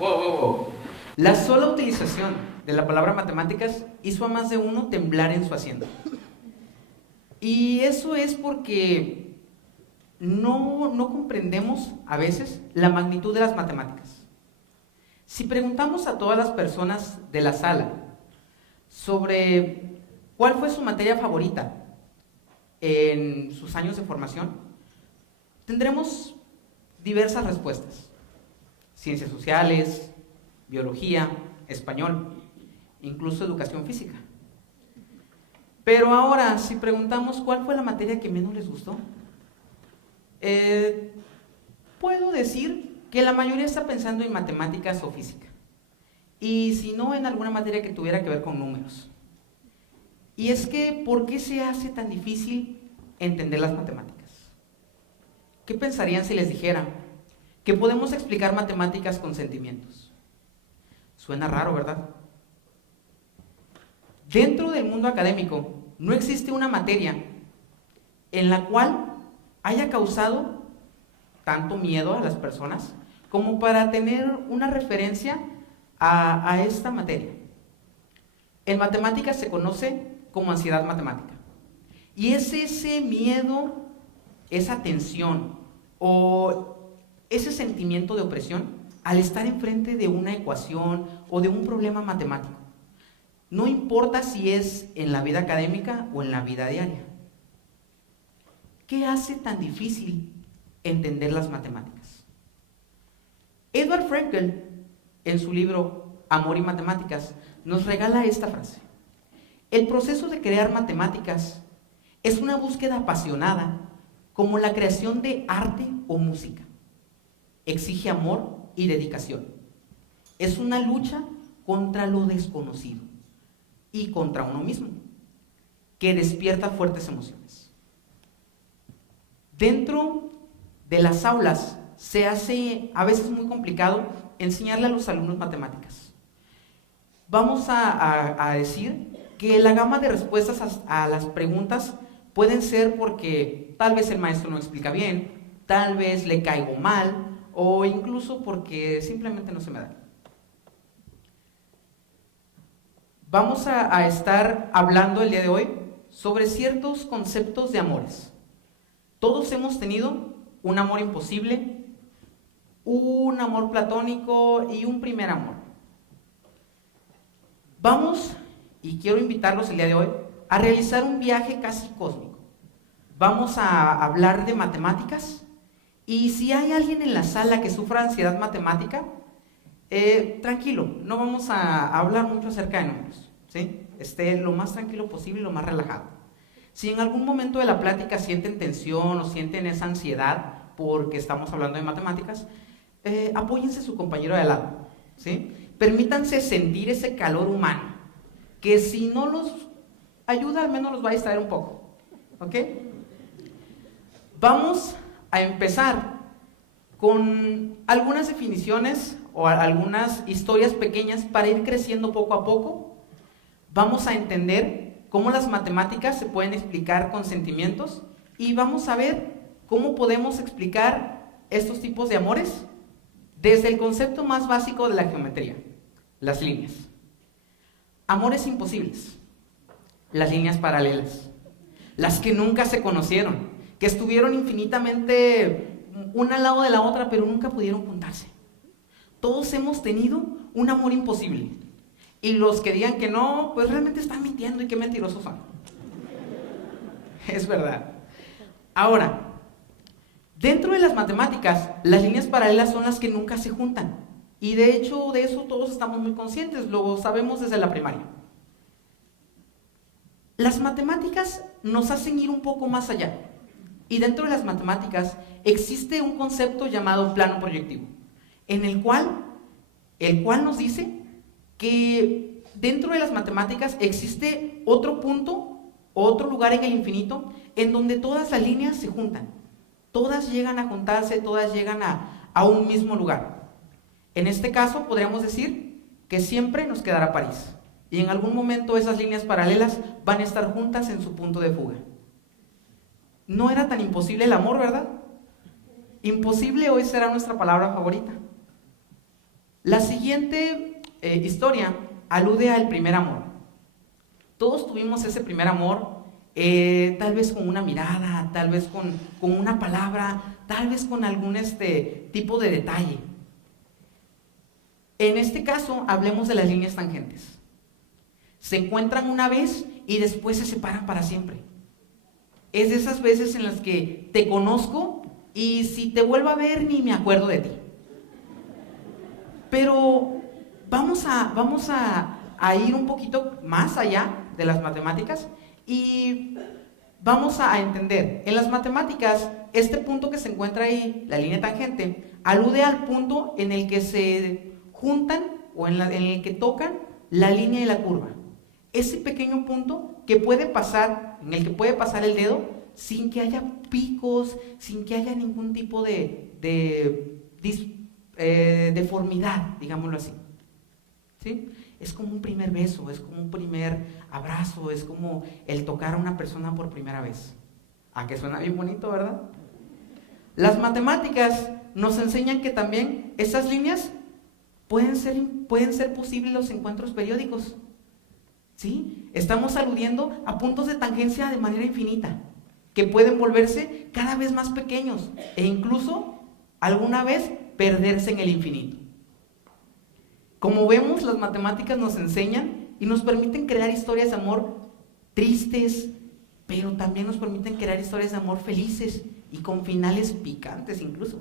Wow, wow, wow. La sola utilización de la palabra matemáticas hizo a más de uno temblar en su asiento. Y eso es porque no comprendemos a veces la magnitud de las matemáticas. Si preguntamos a todas las personas de la sala sobre cuál fue su materia favorita en sus años de formación, tendremos diversas respuestas. Ciencias sociales, biología, español, incluso educación física. Pero ahora, si preguntamos cuál fue la materia que menos les gustó, puedo decir que la mayoría está pensando en matemáticas o física. Y si no, en alguna materia que tuviera que ver con números. Y es que, ¿por qué se hace tan difícil entender las matemáticas? ¿Qué pensarían si les dijera que podemos explicar matemáticas con sentimientos? Suena raro, ¿verdad? Dentro del mundo académico no existe una materia en la cual haya causado tanto miedo a las personas como para tener una referencia a esta materia. En matemáticas se conoce como ansiedad matemática. Y es ese miedo, esa tensión o ese sentimiento de opresión al estar enfrente de una ecuación o de un problema matemático. No importa si es en la vida académica o en la vida diaria. ¿Qué hace tan difícil entender las matemáticas? Edward Frenkel, en su libro Amor y Matemáticas, nos regala esta frase. El proceso de crear matemáticas es una búsqueda apasionada como la creación de arte o música. Exige amor y dedicación. Es una lucha contra lo desconocido y contra uno mismo, que despierta fuertes emociones. Dentro de las aulas se hace a veces muy complicado enseñarle a los alumnos matemáticas. Vamos a decir que la gama de respuestas a las preguntas pueden ser porque tal vez el maestro no explica bien, tal vez le caigo mal, o incluso porque simplemente no se me da. Vamos a estar hablando el día de hoy sobre ciertos conceptos de amores. Todos hemos tenido un amor imposible, un amor platónico y un primer amor. Vamos, y quiero invitarlos el día de hoy, a realizar un viaje casi cósmico. Vamos a hablar de matemáticas, y si hay alguien en la sala que sufra ansiedad matemática, tranquilo, no vamos a hablar mucho acerca de números, ¿sí? Esté lo más tranquilo posible y lo más relajado. Si en algún momento de la plática sienten tensión o sienten esa ansiedad porque estamos hablando de matemáticas, apóyense a su compañero de al lado, ¿sí? Permítanse sentir ese calor humano, que si no los ayuda, al menos los va a distraer un poco, ¿ok? Vamos a empezar con algunas definiciones o algunas historias pequeñas para ir creciendo poco a poco. Vamos a entender cómo las matemáticas se pueden explicar con sentimientos y vamos a ver cómo podemos explicar estos tipos de amores desde el concepto más básico de la geometría, las líneas. Amores imposibles, las líneas paralelas, las que nunca se conocieron, que estuvieron infinitamente una al lado de la otra, pero nunca pudieron juntarse. Todos hemos tenido un amor imposible. Y los que digan que no, pues realmente están mintiendo y qué mentirosos son. Es verdad. Ahora, dentro de las matemáticas, las líneas paralelas son las que nunca se juntan. Y de hecho, de eso todos estamos muy conscientes, lo sabemos desde la primaria. Las matemáticas nos hacen ir un poco más allá. Y dentro de las matemáticas existe un concepto llamado plano proyectivo, en el cual nos dice que dentro de las matemáticas existe otro punto, otro lugar en el infinito, en donde todas las líneas se juntan. Todas llegan a juntarse, todas llegan a un mismo lugar. En este caso podríamos decir que siempre nos quedará París. Y en algún momento esas líneas paralelas van a estar juntas en su punto de fuga. No era tan imposible el amor, ¿verdad? Imposible hoy será nuestra palabra favorita. La siguiente historia alude al primer amor. Todos tuvimos ese primer amor, tal vez con una mirada, tal vez con una palabra, tal vez con algún tipo de detalle. En este caso, hablemos de las líneas tangentes. Se encuentran una vez y después se separan para siempre. Es de esas veces en las que te conozco y si te vuelvo a ver ni me acuerdo de ti. Pero vamos a ir un poquito más allá de las matemáticas y vamos a entender. En las matemáticas, este punto que se encuentra ahí, la línea tangente, alude al punto en el que se juntan o en el que tocan la línea y la curva. Ese pequeño punto en el que puede pasar el dedo sin que haya picos, sin que haya ningún tipo de deformidad, digámoslo así. ¿Sí? Es como un primer beso, es como un primer abrazo, es como el tocar a una persona por primera vez. ¿A que suena bien bonito, verdad? Las matemáticas nos enseñan que también esas líneas pueden ser posibles los encuentros periódicos. ¿Sí? Estamos aludiendo a puntos de tangencia de manera infinita, que pueden volverse cada vez más pequeños e incluso alguna vez perderse en el infinito. Como vemos, las matemáticas nos enseñan y nos permiten crear historias de amor tristes, pero también nos permiten crear historias de amor felices y con finales picantes incluso.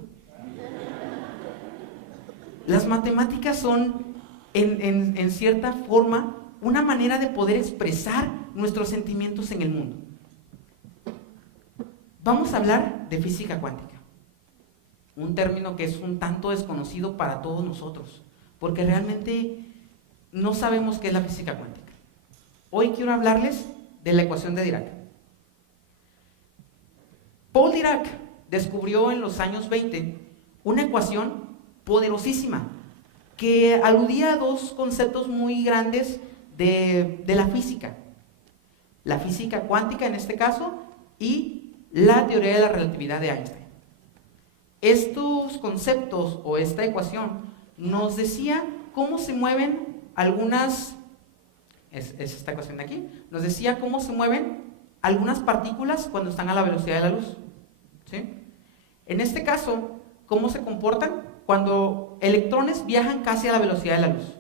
Las matemáticas son, en cierta forma, una manera de poder expresar nuestros sentimientos en el mundo. Vamos a hablar de física cuántica, un término que es un tanto desconocido para todos nosotros, porque realmente no sabemos qué es la física cuántica. Hoy quiero hablarles de la ecuación de Dirac. Paul Dirac descubrió en los años 20 una ecuación poderosísima que aludía a dos conceptos muy grandes de la física cuántica en este caso y la teoría de la relatividad de Einstein. Estos conceptos o esta ecuación nos decía cómo se mueven es esta ecuación de aquí, nos decía cómo se mueven algunas partículas cuando están a la velocidad de la luz. ¿Sí? En este caso, cómo se comportan cuando electrones viajan casi a la velocidad de la luz.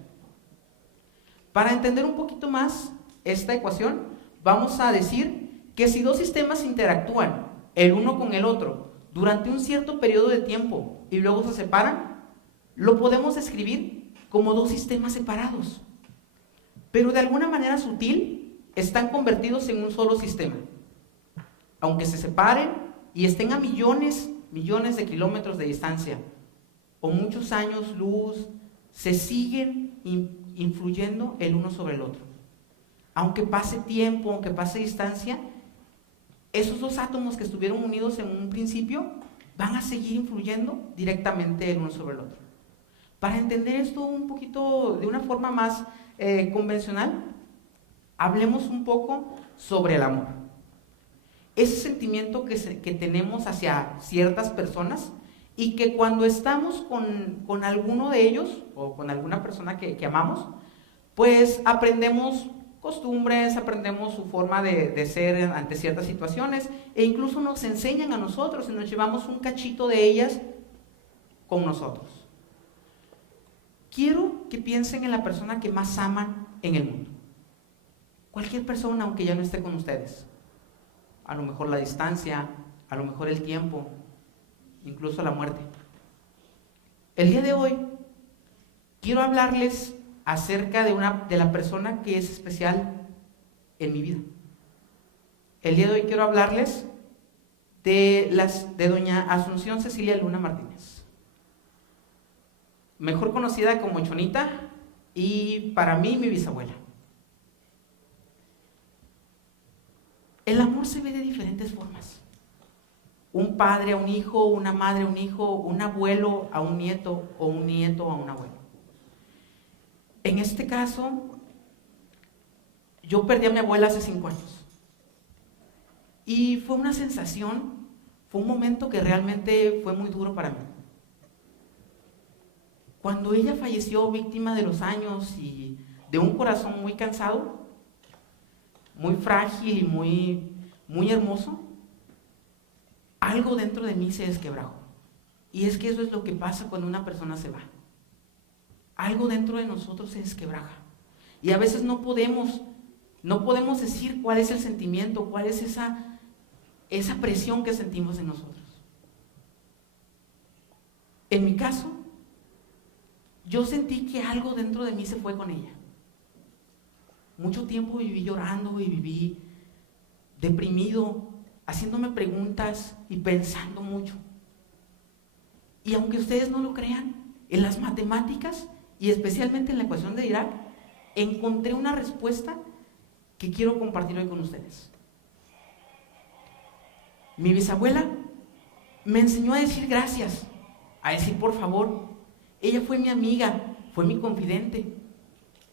Para entender un poquito más esta ecuación, vamos a decir que si dos sistemas interactúan el uno con el otro durante un cierto periodo de tiempo y luego se separan, lo podemos describir como dos sistemas separados, pero de alguna manera sutil están convertidos en un solo sistema. Aunque se separen y estén a millones de kilómetros de distancia o muchos años luz, se siguen influyendo el uno sobre el otro. Aunque pase tiempo, aunque pase distancia, esos dos átomos que estuvieron unidos en un principio van a seguir influyendo directamente el uno sobre el otro. Para entender esto un poquito de una forma más convencional, hablemos un poco sobre el amor. Ese sentimiento que tenemos hacia ciertas personas y que cuando estamos con alguno de ellos o con alguna persona que amamos, pues aprendemos costumbres, aprendemos su forma de ser ante ciertas situaciones e incluso nos enseñan a nosotros y nos llevamos un cachito de ellas con nosotros. Quiero que piensen en la persona que más aman en el mundo. Cualquier persona, aunque ya no esté con ustedes. A lo mejor la distancia, a lo mejor el tiempo, incluso la muerte. El día de hoy quiero hablarles acerca de la persona que es especial en mi vida. El día de hoy quiero hablarles de doña Asunción Cecilia Luna Martínez, mejor conocida como Chonita y para mí mi bisabuela. El amor se ve de diferentes formas. Un padre a un hijo, una madre a un hijo, un abuelo a un nieto o un nieto a un abuelo. En este caso, yo perdí a mi abuela hace 5 años. Y fue una sensación, fue un momento que realmente fue muy duro para mí. Cuando ella falleció víctima de los años y de un corazón muy cansado, muy frágil y muy hermoso, algo dentro de mí se desquebrajó. Y es que eso es lo que pasa cuando una persona se va. Algo dentro de nosotros se desquebraja. Y a veces no podemos decir cuál es el sentimiento, cuál es esa presión que sentimos en nosotros. En mi caso, yo sentí que algo dentro de mí se fue con ella. Mucho tiempo viví llorando y viví deprimido, haciéndome preguntas y pensando mucho. Y aunque ustedes no lo crean, en las matemáticas y especialmente en la ecuación de Dirac, encontré una respuesta que quiero compartir hoy con ustedes. Mi bisabuela me enseñó a decir gracias, a decir por favor. Ella fue mi amiga, fue mi confidente.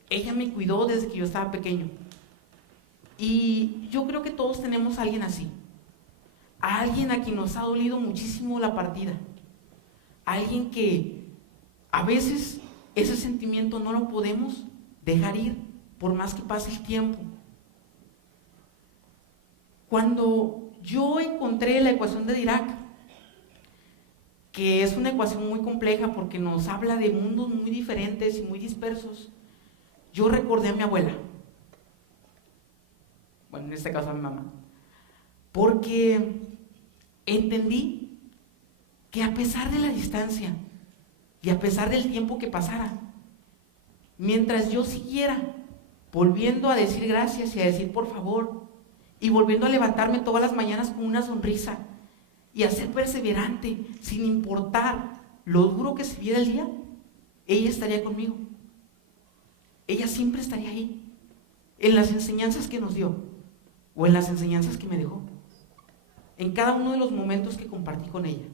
Ella me cuidó desde que yo estaba pequeño. Y yo creo que todos tenemos a alguien así. A alguien a quien nos ha dolido muchísimo la partida. A alguien que a veces ese sentimiento no lo podemos dejar ir por más que pase el tiempo. Cuando yo encontré la ecuación de Dirac, que es una ecuación muy compleja porque nos habla de mundos muy diferentes y muy dispersos, yo recordé a mi abuela. Bueno, en este caso a mi mamá. Porque entendí que a pesar de la distancia y a pesar del tiempo que pasara, mientras yo siguiera volviendo a decir gracias y a decir por favor, y volviendo a levantarme todas las mañanas con una sonrisa, y a ser perseverante, sin importar lo duro que se viera el día, ella estaría conmigo. Ella siempre estaría ahí, en las enseñanzas que nos dio, o en las enseñanzas que me dejó, en cada uno de los momentos que compartí con ella.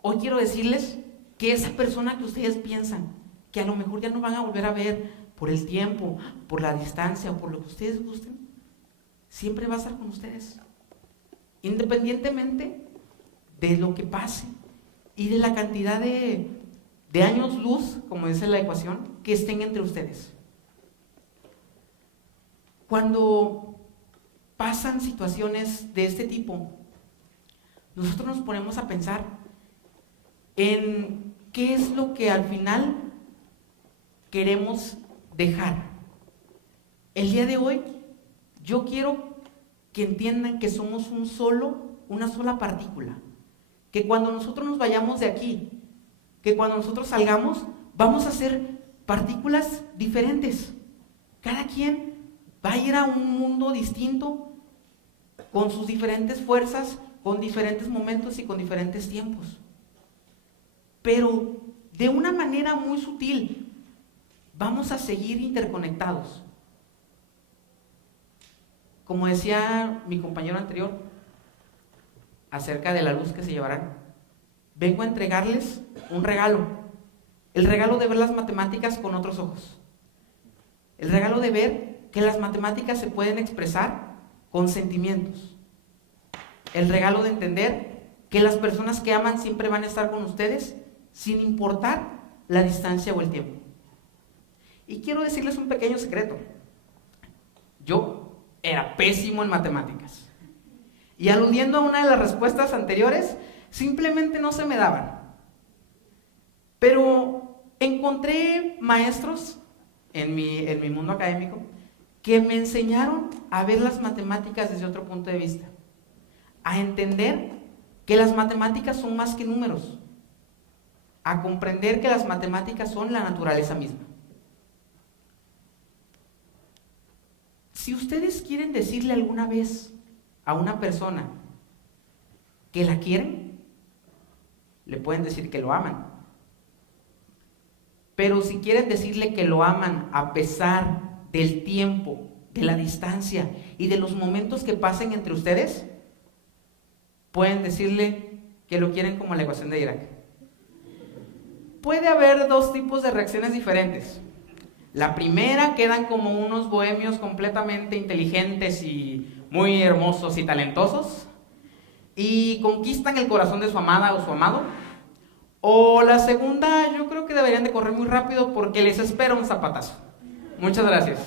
Hoy quiero decirles que esa persona que ustedes piensan, que a lo mejor ya no van a volver a ver por el tiempo, por la distancia, o por lo que ustedes gusten, siempre va a estar con ustedes. Independientemente de lo que pase y de la cantidad de años luz, como dice la ecuación, que estén entre ustedes. Cuando pasan situaciones de este tipo, nosotros nos ponemos a pensar en qué es lo que al final queremos dejar. El día de hoy, yo quiero que entiendan que somos una sola partícula, que cuando nosotros nos vayamos de aquí, que cuando nosotros salgamos, vamos a ser partículas diferentes. Cada quien va a ir a un mundo distinto, con sus diferentes fuerzas, con diferentes momentos y con diferentes tiempos. Pero de una manera muy sutil, vamos a seguir interconectados. Como decía mi compañero anterior, acerca de la luz que se llevarán, vengo a entregarles un regalo. El regalo de ver las matemáticas con otros ojos. El regalo de ver que las matemáticas se pueden expresar con sentimientos. El regalo de entender que las personas que aman siempre van a estar con ustedes, sin importar la distancia o el tiempo. Y quiero decirles un pequeño secreto. Yo era pésimo en matemáticas. Y aludiendo a una de las respuestas anteriores, simplemente no se me daban. Pero encontré maestros en mi mundo académico que me enseñaron a ver las matemáticas desde otro punto de vista, a entender que las matemáticas son más que números, a comprender que las matemáticas son la naturaleza misma. Si ustedes quieren decirle alguna vez a una persona que la quieren, le pueden decir que lo aman. Pero si quieren decirle que lo aman a pesar del tiempo, de la distancia y de los momentos que pasen entre ustedes, pueden decirle que lo quieren como la ecuación de Dirac. Puede haber dos tipos de reacciones diferentes. La primera, quedan como unos bohemios completamente inteligentes y muy hermosos y talentosos y conquistan el corazón de su amada o su amado. O la segunda, yo creo que deberían de correr muy rápido porque les espera un zapatazo. Muchas gracias.